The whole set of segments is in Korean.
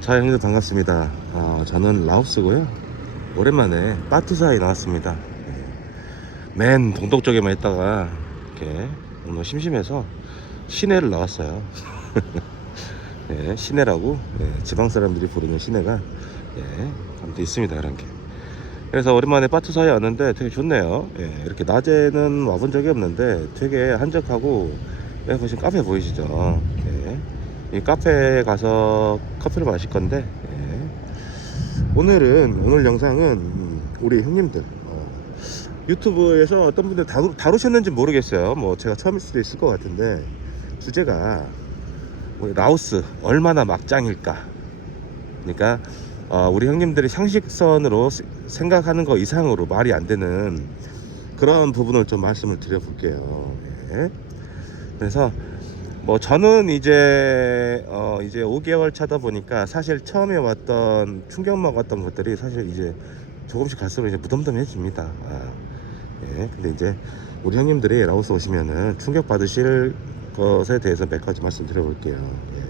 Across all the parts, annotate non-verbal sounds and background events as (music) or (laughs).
자 형님들 반갑습니다. 어, 저는 라오스고요. 오랜만에 빠투사에 나왔습니다. 예. 맨 동독 쪽에만 있다가 이렇게 오늘 심심해서 시내를 나왔어요. 예, (laughs) 시내라고 예, 지방 사람들이 부르는 시내가 예, 아무튼 있습니다 그런 게. 그래서 오랜만에 빠투사에 왔는데 되게 좋네요. 예, 이렇게 낮에는 와본 적이 없는데 되게 한적하고 여기 보시면 카페 보이시죠? 예. 이 카페에 가서 커피를 마실 건데 예. 오늘은 오늘 영상은 음, 우리 형님들 어, 유튜브에서 어떤 분들 다루, 다루셨는지 모르겠어요 뭐 제가 처음일 수도 있을 것 같은데 주제가 우리 라오스 얼마나 막장일까 그러니까 어, 우리 형님들이 상식선으로 시- 생각하는 거 이상으로 말이 안 되는 그런 부분을 좀 말씀을 드려볼게요 예. 그래서 뭐 저는 이제 어 이제 5개월 차다 보니까 사실 처음에 왔던 충격 먹었던 것들이 사실 이제 조금씩 갈수록 이제 무덤덤해집니다. 아, 예. 근데 이제 우리 형님들이 라오스 오시면은 충격 받으실 것에 대해서 몇 가지 말씀드려 볼게요. 예.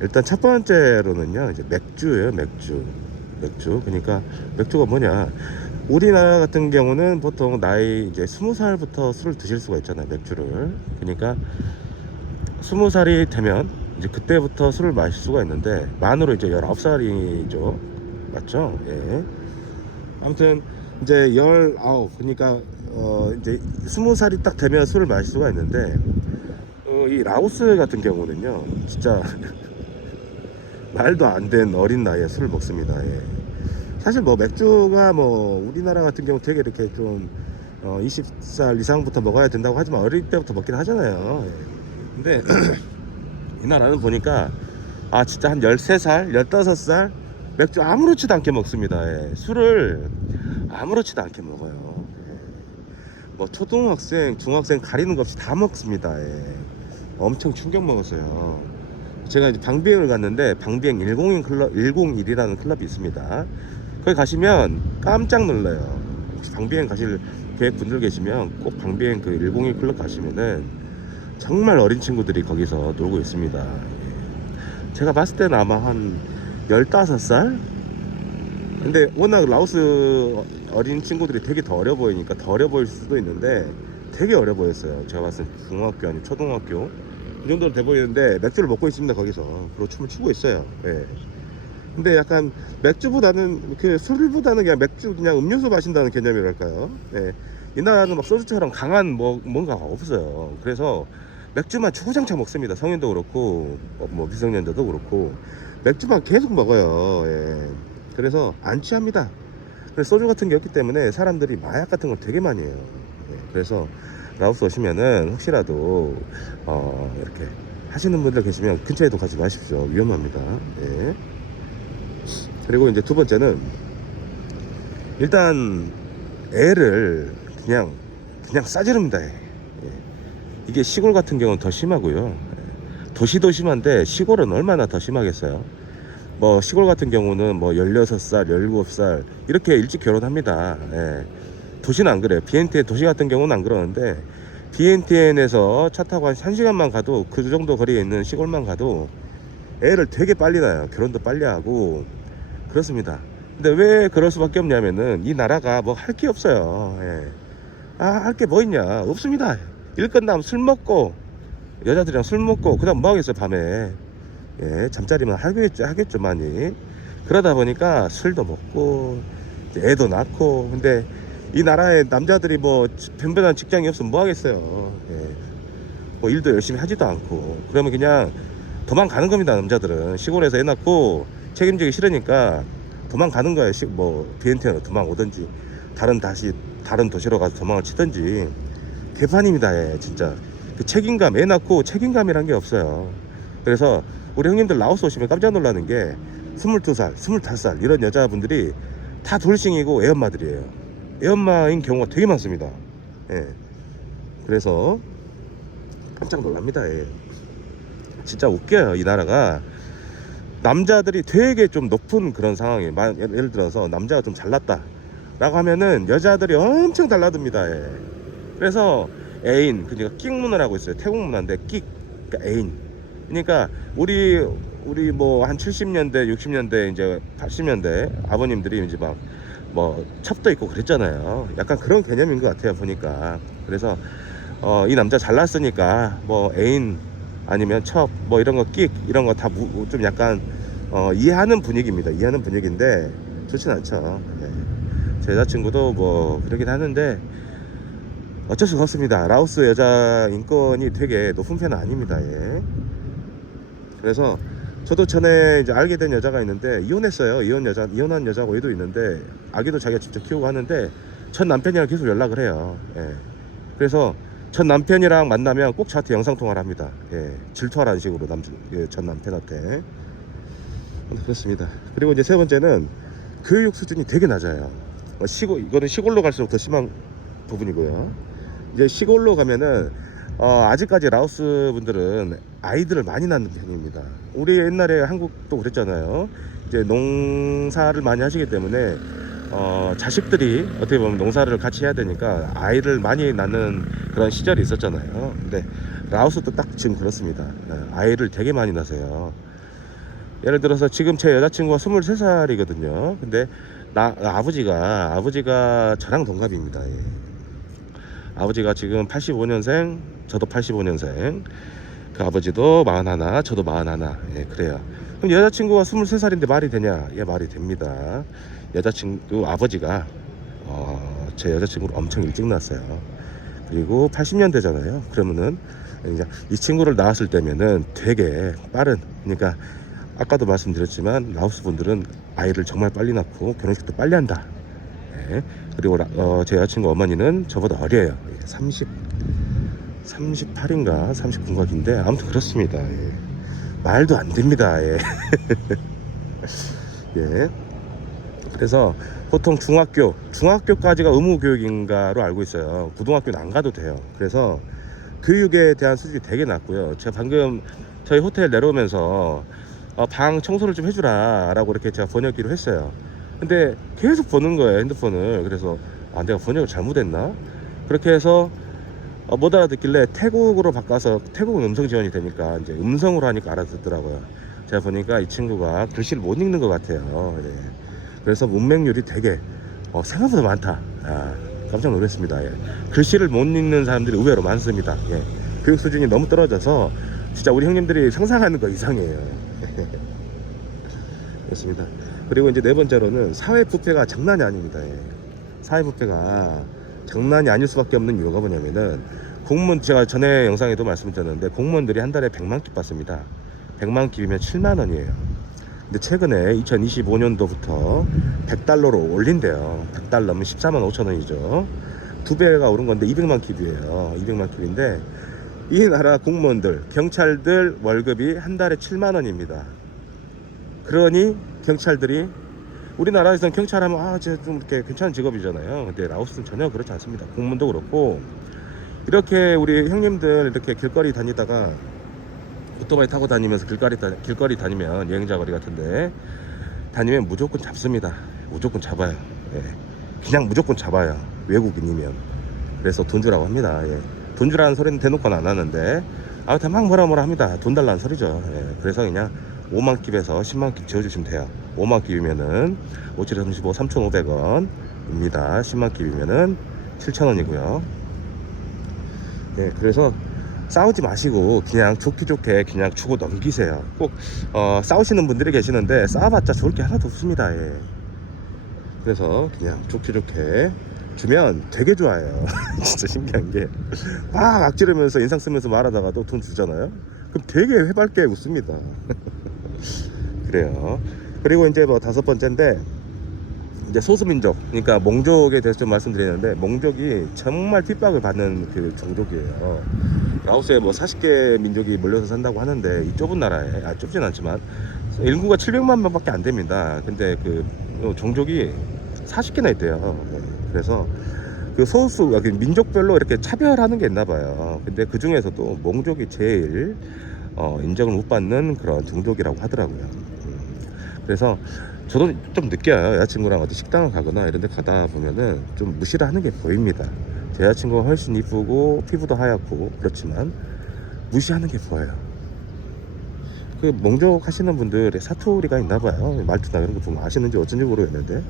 일단 첫 번째로는요 이제 맥주예요 맥주 맥주 그러니까 맥주가 뭐냐 우리나라 같은 경우는 보통 나이 이제 스무 살부터 술을 드실 수가 있잖아요 맥주를 그러니까 스무 살이 되면 이제 그때부터 술을 마실 수가 있는데 만으로 이제 19살이죠. 맞죠? 예. 아무튼 이제 19 그러니까 어 이제 20살이 딱 되면 술을 마실 수가 있는데 어, 이 라오스 같은 경우는요. 진짜 (laughs) 말도 안 된 어린 나이에 술을 먹습니다. 예. 사실 뭐 맥주가 뭐 우리나라 같은 경우 되게 이렇게 좀 어, 20살 이상부터 먹어야 된다고 하지만 어릴 때부터 먹긴 하잖아요. 예. 근데 (clears throat) 이 나라는 보니까 아 진짜 한 13살, 15살 맥주 아무렇지도 않게 먹습니다. 예. 술을 아무렇지도 않게 먹어요. 예. 뭐 초등학생, 중학생 가리는 것 없이 다 먹습니다. 예. 엄청 충격 먹었어요. 제가 이제 방비행을 갔는데 방비행 101 클럽 101이라는 클럽이 있습니다. 거기 가시면 깜짝 놀라요. 혹시 방비행 가실 계획 분들 계시면 꼭 방비행 그 101 클럽 가시면은 정말 어린 친구들이 거기서 놀고 있습니다. 예. 제가 봤을 때는 아마 한 15살? 근데 워낙 라오스 어린 친구들이 되게 더 어려 보이니까 더 어려 보일 수도 있는데 되게 어려 보였어요. 제가 봤을 때 중학교 아니 초등학교 이 정도로 돼 보이는데 맥주를 먹고 있습니다 거기서 그리고 춤을 추고 있어요. 예. 근데 약간 맥주보다는 그 술보다는 그냥 맥주 그냥 음료수 마신다는 개념이랄까요. 예. 이 나라는 막 소주처럼 강한 뭐 뭔가가 없어요. 그래서 맥주만 주구장창 먹습니다. 성인도 그렇고 어, 뭐 미성년자도 그렇고 맥주만 계속 먹어요. 예. 그래서 안 취합니다. 그래서 소주 같은 게 없기 때문에 사람들이 마약 같은 걸 되게 많이 해요. 예. 그래서 라오스 오시면은 혹시라도 어 이렇게 하시는 분들 계시면 근처에도 가지 마십시오. 위험합니다. 예. 그리고 이제 두 번째는 일단 애를 그냥 그냥 싸지릅니다. 애. 예. 이게 시골 같은 경우는 더 심하고요. 예. 도시도 심한데 시골은 얼마나 더 심하겠어요. 뭐 시골 같은 경우는 뭐 16살, 17살 이렇게 일찍 결혼합니다. 예. 도시는 안 그래요. BNTN 도시 같은 경우는 안 그러는데 BNTN에서 차 타고 한 1시간만 가도 그 정도 거리에 있는 시골만 가도 애를 되게 빨리 낳아요. 결혼도 빨리 하고 그렇습니다. 근데 왜 그럴 수밖에 없냐면은 이 나라가 뭐 할 게 없어요. 예. 아, 할 게 뭐 있냐? 없습니다. 일 끝나면 술 먹고 여자들이랑 술 먹고 그 다음 뭐 하겠어요, 밤에. 예, 잠자리만 하겠죠, 하겠죠, 많이. 그러다 보니까 술도 먹고 애도 낳고 근데 이 나라에 남자들이 뭐 변변한 직장이 없으면 뭐 하겠어요. 예. 뭐 일도 열심히 하지도 않고 그러면 그냥 도망가는 겁니다 남자들은 시골에서 애 낳고 책임지기 싫으니까 도망가는 거예요 시, 뭐 비엔티로 도망 오든지 다른 다시 다른 도시로 가서 도망을 치든지. 개판입니다 예, 진짜. 그 책임감 애 낳고 책임감이란 게 없어요. 그래서 우리 형님들 라오스 오시면 깜짝 놀라는 게 22살 25살 이런 여자분들이 다 돌싱이고 애엄마들이에요. 애엄마인 경우가 되게 많습니다. 예. 그래서 깜짝 놀랍니다 예. 진짜 웃겨요 이 나라가. 남자들이 되게 좀 높은 그런 상황이 예를 들어서 남자가 좀 잘났다 라고 하면은 여자들이 엄청 달라듭니다 예. 그래서 애인 그러니까 끽 문화라고 있어요 태국 문화인데 끽 그러니까 애인 그러니까 우리 우리 뭐 한 70년대, 60년대, 이제 80년대 아버님들이 이제 막 뭐 첩도 있고 그랬잖아요. 약간 그런 개념인 것 같아요 보니까. 그래서 어, 이 남자 잘났으니까 뭐 애인 아니면 첩 뭐 이런 거 끽 이런 거 다 좀 약간 어, 이해하는 분위기입니다. 이해하는 분위기인데 좋진 않죠. 예. 제 여자친구도 뭐 그러긴 하는데 어쩔 수가 없습니다. 라오스 여자 인권이 되게 높은 편은 아닙니다. 예. 그래서 저도 전에 이제 알게 된 여자가 있는데 이혼했어요. 이혼 여자, 이혼한 여자고 애도 있는데 아기도 자기가 직접 키우고 하는데 전 남편이랑 계속 연락을 해요. 예. 그래서 전 남편이랑 만나면 꼭 저한테 영상 통화를 합니다. 예. 질투하라는 식으로 남, 예, 전 남편한테 그렇습니다. 그리고 이제 세 번째는 교육 수준이 되게 낮아요. 어, 시골 이거는 시골로 갈수록 더 심한 부분이고요. 이제 시골로 가면은 어, 아직까지 라오스 분들은 아이들을 많이 낳는 편입니다. 우리 옛날에 한국도 그랬잖아요. 이제 농사를 많이 하시기 때문에 어, 자식들이 어떻게 보면 농사를 같이 해야 되니까 아이를 많이 낳는 그런 시절이 있었잖아요. 근데 라오스도 딱 지금 그렇습니다. 예, 아이를 되게 많이 낳으세요. 예를 들어서 지금 제 여자친구가 23살이거든요. 근데 나 아버지가 아버지가 저랑 동갑입니다. 예. 아버지가 지금 85년생, 저도 85년생. 그 아버지도 41, 저도 41. 예, 그래요. 그럼 여자친구가 23살인데 말이 되냐? 예, 말이 됩니다. 여자친구 아버지가 어, 제 여자친구를 엄청 일찍 낳았어요. 그리고 80년대잖아요. 그러면은 이제 이 친구를 낳았을 때면은 되게 빠른 그러니까 아까도 말씀드렸지만 라오스 분들은 아이를 정말 빨리 낳고 결혼식도 빨리 한다. 예. 그리고 라- 어, 제 여자친구 어머니는 저보다 어려요. 예, 30 38인가 39인가인데 아무튼 그렇습니다. 예. 말도 안 됩니다. 예. (laughs) 예. 그래서 보통 중학교, 중학교까지가 의무 교육인가로 알고 있어요. 고등학교는 안 가도 돼요. 그래서 교육에 대한 수준이 되게 낮고요. 제가 방금 저희 호텔 내려오면서 어, 방 청소를 좀 해주라 라고 이렇게 제가 번역기로 했어요. 근데 계속 보는 거예요 핸드폰을. 그래서 아 내가 번역을 잘못했나? 그렇게 해서 어, 못 알아듣길래 태국으로 바꿔서 태국은 음성 지원이 되니까 이제 음성으로 하니까 알아듣더라고요. 제가 보니까 이 친구가 글씨를 못 읽는 것 같아요. 예. 그래서 문맹률이 되게 어, 생각보다 많다. 아, 깜짝 놀랐습니다. 예. 글씨를 못 읽는 사람들이 의외로 많습니다. 예. 교육 수준이 너무 떨어져서 진짜 우리 형님들이 상상하는 거 이상이에요. (laughs) 그렇습니다. 그리고 이제 네 번째로는 사회 부패가 장난이 아닙니다. 예. 사회 부패가 장난이 아닐 수밖에 없는 이유가 뭐냐면은 공무원 제가 전에 영상에도 말씀드렸는데 공무원들이 한 달에 100만 킵 받습니다. 100만 킵이면 7만 원이에요. 근데 최근에 2025년도부터 100달러로 올린대요. 100달러면 14만 5천 원이죠. 두 배가 오른 건데 200만 킵이에요. 200만 킵인데 이 나라 공무원들, 경찰들 월급이 한 달에 7만 원입니다. 그러니 경찰들이 우리나라에서는 경찰하면 아쟤좀 이렇게 괜찮은 직업이잖아요. 근데 라오스는 전혀 그렇지 않습니다. 공무원도 그렇고 이렇게 우리 형님들 이렇게 길거리 다니다가 오토바이 타고 다니면서 길거리 다, 길거리 다니면 여행자 거리 같은데 다니면 무조건 잡습니다. 무조건 잡아요. 예. 그냥 무조건 잡아요. 외국인이면. 그래서 돈 주라고 합니다. 예. 돈 주라는 소리는 대놓고는 안 하는데 아무튼 막 뭐라 뭐라 합니다. 돈 달라는 소리죠. 예. 그래서 그냥 5만 킵에서 10만 킵 지어주시면 돼요. 5만 킵이면은 5 7 35 3,500원입니다. 10만 킵이면은 7,000원이고요. 예, 그래서 싸우지 마시고 그냥 좋게 좋게 그냥 주고 넘기세요. 꼭 어, 싸우시는 분들이 계시는데 싸워봤자 좋을 게 하나도 없습니다. 예. 그래서 그냥 좋게 좋게 주면 되게 좋아요. (laughs) 진짜 신기한 게 막 악지르면서 인상 쓰면서 말하다가도 돈 주잖아요. 그럼 되게 해맑게 웃습니다. (laughs) 그래요. 그리고 이제 뭐 다섯 번째인데 이제 소수민족, 그러니까 몽족에 대해서 좀 말씀드리는데 몽족이 정말 핍박을 받는 그 종족이에요. 라오스에 뭐 40개 민족이 몰려서 산다고 하는데 이 좁은 나라에 아 좁진 않지만 인구가 700만 명 밖에 안 됩니다. 근데 그 종족이 40개나 있대요. 네. 그래서 그 소수 아, 그 민족별로 이렇게 차별하는 게 있나 봐요. 근데 그 중에서도 몽족이 제일 어, 인정을 못 받는 그런 종족이라고 하더라고요. 음. 그래서 저도 좀 느껴요. 여자친구랑 어디 식당을 가거나 이런 데 가다 보면은 좀 무시를 하는 게 보입니다. 제 여자친구가 훨씬 이쁘고 피부도 하얗고 그렇지만 무시하는 게 보여요. 그 몽족 하시는 분들의 사투리가 있나 봐요. 말투나 이런 거 보면 아시는지 어쩐지 모르겠는데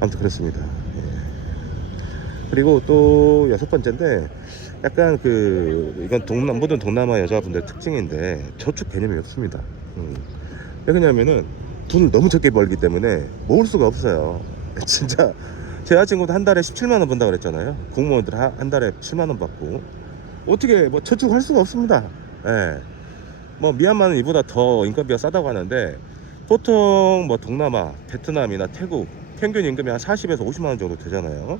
아무튼 그렇습니다. 예. 그리고 또 여섯 번째인데 약간 그 이건 동남 모든 동남아 여자분들 특징인데 저축 개념이 없습니다. 음. 왜 그러냐면은 돈을 너무 적게 벌기 때문에 모을 수가 없어요. (laughs) 진짜 제 여자친구도 한 달에 17만 원 번다 그랬잖아요. 공무원들 하- 한 달에 7만 원 받고 어떻게 뭐 저축할 수가 없습니다. 예. 뭐 미얀마는 이보다 더 인건비가 싸다고 하는데 보통 뭐 동남아, 베트남이나 태국 평균 임금이 한 40에서 50만 원 정도 되잖아요.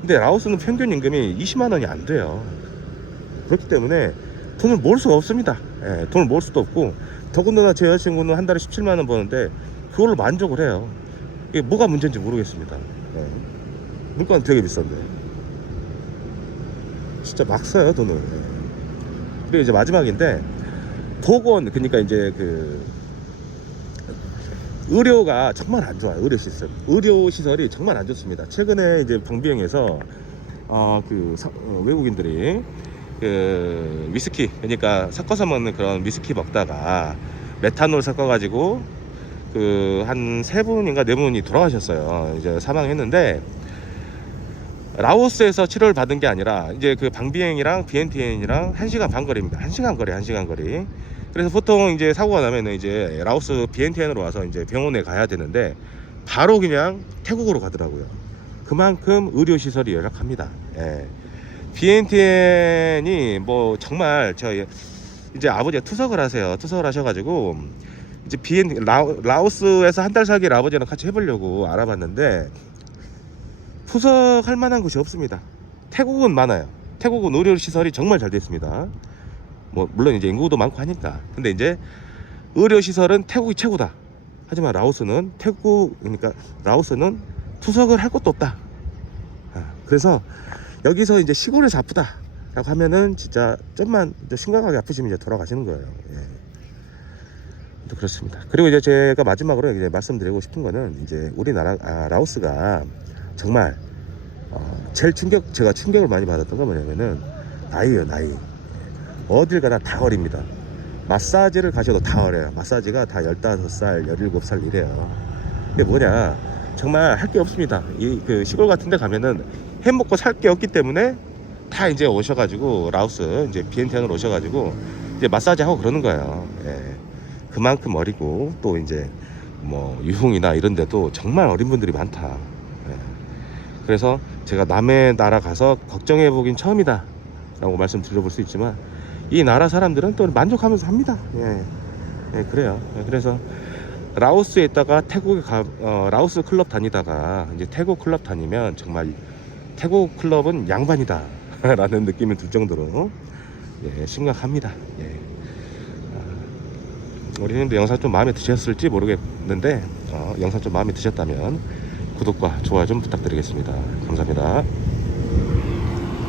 근데 라오스는 평균 임금이 20만 원이 안 돼요. 그렇기 때문에 돈을 모을 수가 없습니다. 예, 돈을 모을 수도 없고 더군다나 제 여자친구는 한 달에 17만 원 버는데 그걸로 만족을 해요. 이게 뭐가 문제인지 모르겠습니다. 예. 물건 되게 비싼데 진짜 막 써요 돈을. 그리고 이제 마지막인데 보건 그러니까 이제 그 의료가 정말 안 좋아요 의료 시스템 의료 시설이 정말 안 좋습니다 최근에 이제 방비행에서 어그 외국인들이 그 위스키 그러니까 섞어서 먹는 그런 위스키 먹다가 메탄올 섞어가지고 그 한 세 분인가 네 분이 돌아가셨어요 이제 사망했는데 라오스에서 치료를 받은 게 아니라 이제 그 방비행이랑 비엔티엔이랑 1시간 반 거리입니다. 1시간 거리, 1시간 거리. 그래서 보통 이제 사고가 나면은 이제 라오스 비엔티엔으로 와서 이제 병원에 가야 되는데 바로 그냥 태국으로 가더라고요. 그만큼 의료 시설이 열악합니다. 예. 비엔티엔이 뭐 정말 저 이제 아버지가 투석을 하세요. 투석을 하셔가지고 이제 비엔 라오, 라오스에서 한 달 살기를 아버지랑 같이 해보려고 알아봤는데 투석할 만한 곳이 없습니다. 태국은 많아요. 태국은 의료 시설이 정말 잘 돼 있습니다. 뭐 물론 이제 인구도 많고 하니까. 근데 이제 의료 시설은 태국이 최고다. 하지만 라오스는 태국 그러니까 라오스는 투석을 할 것도 없다. 아, 그래서 여기서 이제 시골에서 아프다 라고 하면은 진짜 좀만 좀 심각하게 아프시면 이제 돌아가시는 거예요. 예. 또 그렇습니다. 그리고 이제 제가 마지막으로 이제 말씀드리고 싶은 거는 이제 우리나라 아, 라오스가 정말 어, 제일 충격 제가 충격을 많이 받았던 건 뭐냐면은 나이예요 나이 어딜 가나 다 어립니다. 마사지를 가셔도 다 어려요. 마사지가 다 15살 17살 이래요. 근데 뭐냐 정말 할 게 없습니다. 이 그 시골 같은 데 가면은 해 먹고 살 게 없기 때문에 다 이제 오셔가지고 라오스 이제 비엔티안으로 오셔가지고 이제 마사지 하고 그러는 거예요. 예. 그만큼 어리고 또 이제 뭐 유흥이나 이런 데도 정말 어린 분들이 많다. 예. 그래서 제가 남의 나라 가서 걱정해 보긴 처음이다 라고 말씀 드려볼 수 있지만 이 나라 사람들은 또 만족하면서 합니다 예, 예, 그래요 예, 그래서 라오스에 있다가 태국에 가 어, 라오스 클럽 다니다가 이제 태국 클럽 다니면 정말 태국 클럽은 양반이다 (laughs) 라는 느낌이 들 정도로 예, 심각합니다 예. 아, 우리 형님도 영상 좀 마음에 드셨을지 모르겠는데 어, 영상 좀 마음에 드셨다면 구독과 좋아요 좀 부탁드리겠습니다. 감사합니다.